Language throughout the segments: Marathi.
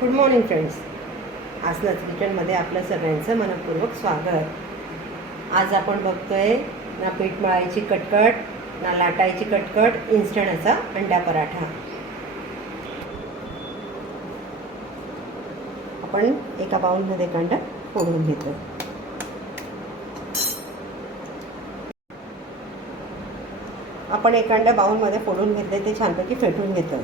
गुड मॉर्निंग फ्रेंड्स आसनाच किचनमध्ये आपलं सगळ्यांचं मनपूर्वक स्वागत. आज आपण बघतोय ना पीठ मळायची कटकट ना लाटायची कटकट इन्स्टंट असा अंडा पराठा. आपण एका बाउलमध्ये कांदा फोडून घेतो आपण एक अंडा बाउलमध्ये फोडून घेतले ते छानपैकी फेटून घेतो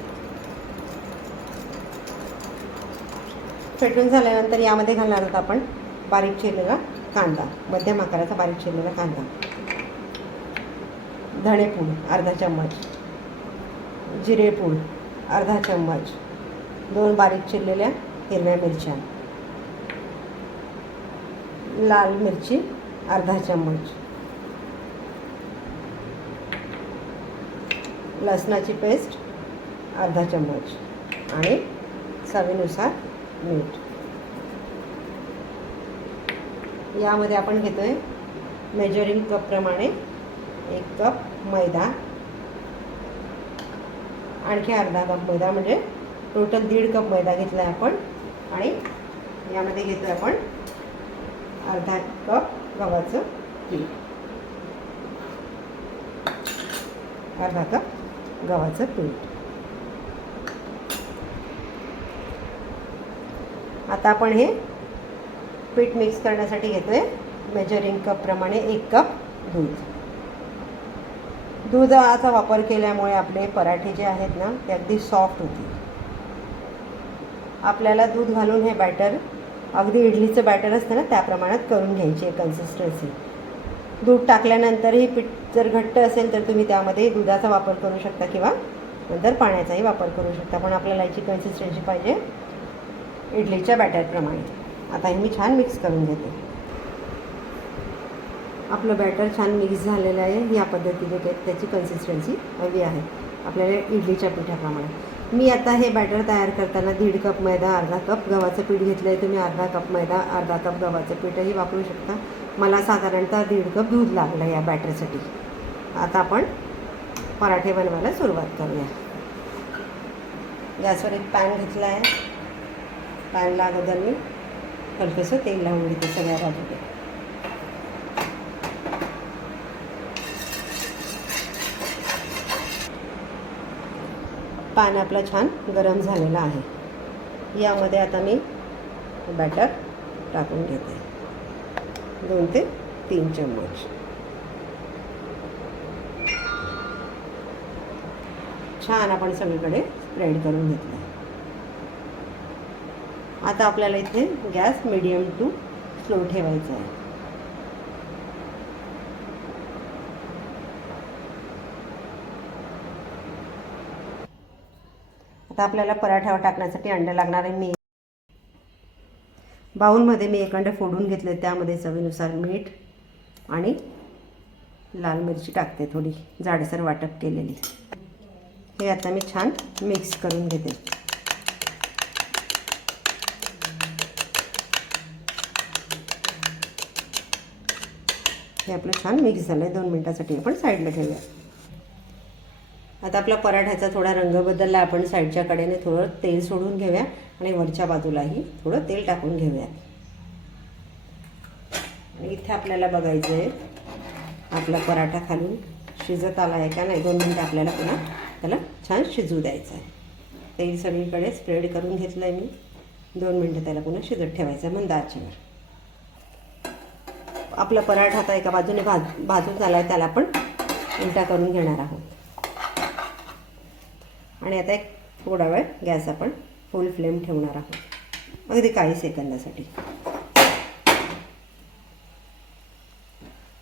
फेटून झाल्यानंतर यामध्ये घालणार आहोत आपण बारीक चिरलेला कांदा मध्यम आकाराचा बारीक चिरलेला कांदा. धणेपूड अर्धा चम्मच. जिरेपूड अर्धा चम्मच. दोन बारीक चिरलेल्या हिरव्या मिरच्या. लाल मिरची अर्धा चम्मच. लसणाची पेस्ट अर्धा चम्मच. आणि चवीनुसार मीठ यामध्ये आपण घेतोय मेजरिंग कपप्रमाणे एक कप मैदा. आणखी अर्धा कप मैदा म्हणजे टोटल दीड कप मैदा घेतला आहे आपण. आणि यामध्ये घेतो आहे आपण अर्धा कप गव्हाचं पीठ. अर्धा कप गव्हाचं पीठ. आता आपण हे पीठ मिक्स करण्यासाठी घेतोय. मेजरिंग कपप्रमाणे एक कप दूध. दुधाचा वापर केल्यामुळे आपले पराठे जे आहेत ना ते अगदी सॉफ्ट होतील. आपल्याला दूध घालून हे बॅटर अगदी इडलीचं बॅटर असतं ना त्या प्रमाणात करून घ्यायची आहे कन्सिस्टन्सी दूध टाकल्यानंतरही पीठ जर घट्ट असेल तर तुम्ही त्यामध्ये दुधाचा वापर करू शकता किंवा नंतर पाण्याचाही वापर करू शकता. पण आपल्याला याची कन्सिस्टन्सी पाहिजे. इडलीच्या बॅटरप्रमाणे. आता हे मी छान मिक्स करून घेते. आपलं बॅटर छान मिक्स झालेलं आहे या पद्धतीने त्याची कन्सिस्टन्सी हवी आहे आपल्याला इडलीच्या पिठाप्रमाणे. मी आता हे बॅटर तयार करताना दीड कप मैदा अर्धा कप गव्हाचं पीठ घेतलं आहे तुम्ही अर्धा कप मैदा अर्धा कप गव्हाचं पीठही वापरू शकता. मला साधारणतः दीड कप दूध लागलं या बॅटरसाठी. आता आपण पराठे बनवायला सुरुवात करूया. गॅसवर एक पॅन घेतला आहे काढला अगोदर मी हलकंसं तेल लावून घेते सगळ्या बाजूला पान आपला छान गरम झालेला आहे. यामध्ये आता मी बॅटर टाकून घेते. दोन ते तीन चम्मच. छान आपण सगळीकडे स्प्रेड करून घेतलं आता आपल्याला इथे गॅस मिडियम टू स्लो ठेवायचा आहे. आता आपल्याला पराठ्यावर टाकण्यासाठी अंडं लागणार आहे मी बाऊलमध्ये मी एक अंडे फोडून घेतले त्यामध्ये चवीनुसार मीठ आणि लाल मिरची टाकते थोडी जाडसर वाटप केलेली. हे आता मी छान मिक्स करून घेते. हे आपलं छान मिक्स झालं आहे दोन मिनटासाठी आपण साईडला ठेवूया आता आपला पराठ्याचा थोडा रंग बदलला आपण साईडच्या कडेने थोडं तेल सोडून घेऊया आणि वरच्या बाजूलाही थोडं तेल टाकून घेऊया. आणि इथे आपल्याला बघायचं आहे आपला पराठा खालून शिजत आला आहे का नाही दोन मिनटं आपल्याला पुन्हा त्याला छान शिजू द्यायचं आहे तेल सगळीकडे स्प्रेड करून घेतलं आहे मी. दोन मिनटं त्याला पुन्हा शिजत ठेवायचं आहे मंद आचेवर. आपला पराठा आता एका बाजूने भाज भाजून झाला आहे त्याला आपण उलटा करून घेणार आहोत. आणि आता एक थोडा वेळ गॅस आपण फुल फ्लेम ठेवणार आहोत. अगदी काही सेकंदासाठी.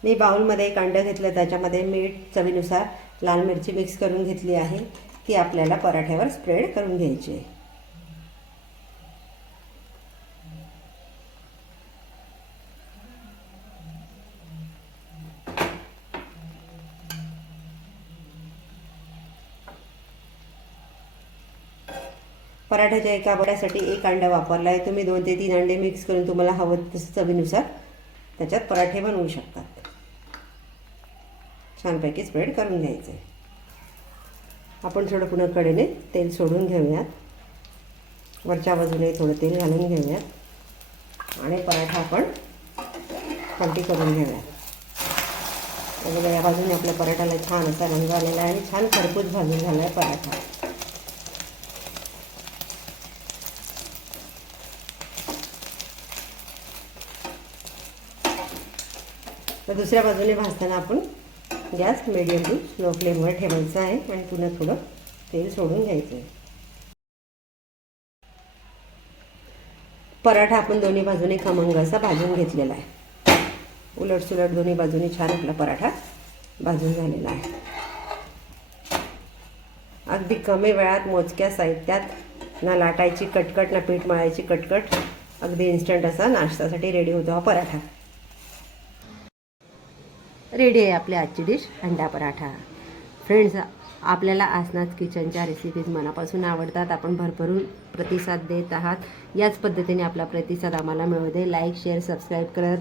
मी बाउलमध्ये एक अंडं घेतलं त्याच्यामध्ये मीठ चवीनुसार लाल मिरची मिक्स करून घेतली आहे. ती आपल्याला पराठ्यावर स्प्रेड करून घ्यायची आहे. पराठ्याच्या एका बड्यासाठी एक अंडा वापरला आहे. तुम्ही दोन ते तीन अंडे मिक्स करून तुम्हाला हवं तसं चवीनुसार त्याच्यात पराठे बनवू शकतात छानपैकी स्प्रेड करून घ्यायचं आहे आपण थोडं पुन्हा कडेने तेल सोडून घेऊयात. वरच्या बाजूने थोडं तेल घालून घेऊयात. आणि पराठा आपण पलटी करून घेऊयात. बघा या बाजूने आपल्या पराठाला छान असा रंग आलेला आहे आणि छान खरपूस भाजून झाला आहे पराठा. तर दुसऱ्या बाजूने भाजताना आपण गॅस मिडियम टू स्लो फ्लेमवर ठेवायचा आहे आणि पुन्हा थोडं तेल सोडून घ्यायचं आहे. पराठा आपण दोन्ही बाजूने खमंग असा भाजून घेतलेला आहे. उलटसुलट दोन्ही बाजूने छान आपला पराठा भाजून झालेला आहे. अगदी कमी वेळात मोजक्या साहित्यात ना लाटायची कटकट ना पीठ मळायची कटकट अगदी इन्स्टंट असा नाश्त्यासाठी रेडी होतो हा पराठा. रेडी आहे आपली आजची डिश अंडा पराठा. फ्रेंड्स आपल्याला आसनाथ किचनच्या रेसिपीज मनापासून आवडतात. आपण भरभरून प्रतिसाद देत आहात. याच पद्धतीने आपला प्रतिसाद आम्हाला मिळू दे. लाईक शेअर सबस्क्राईब करत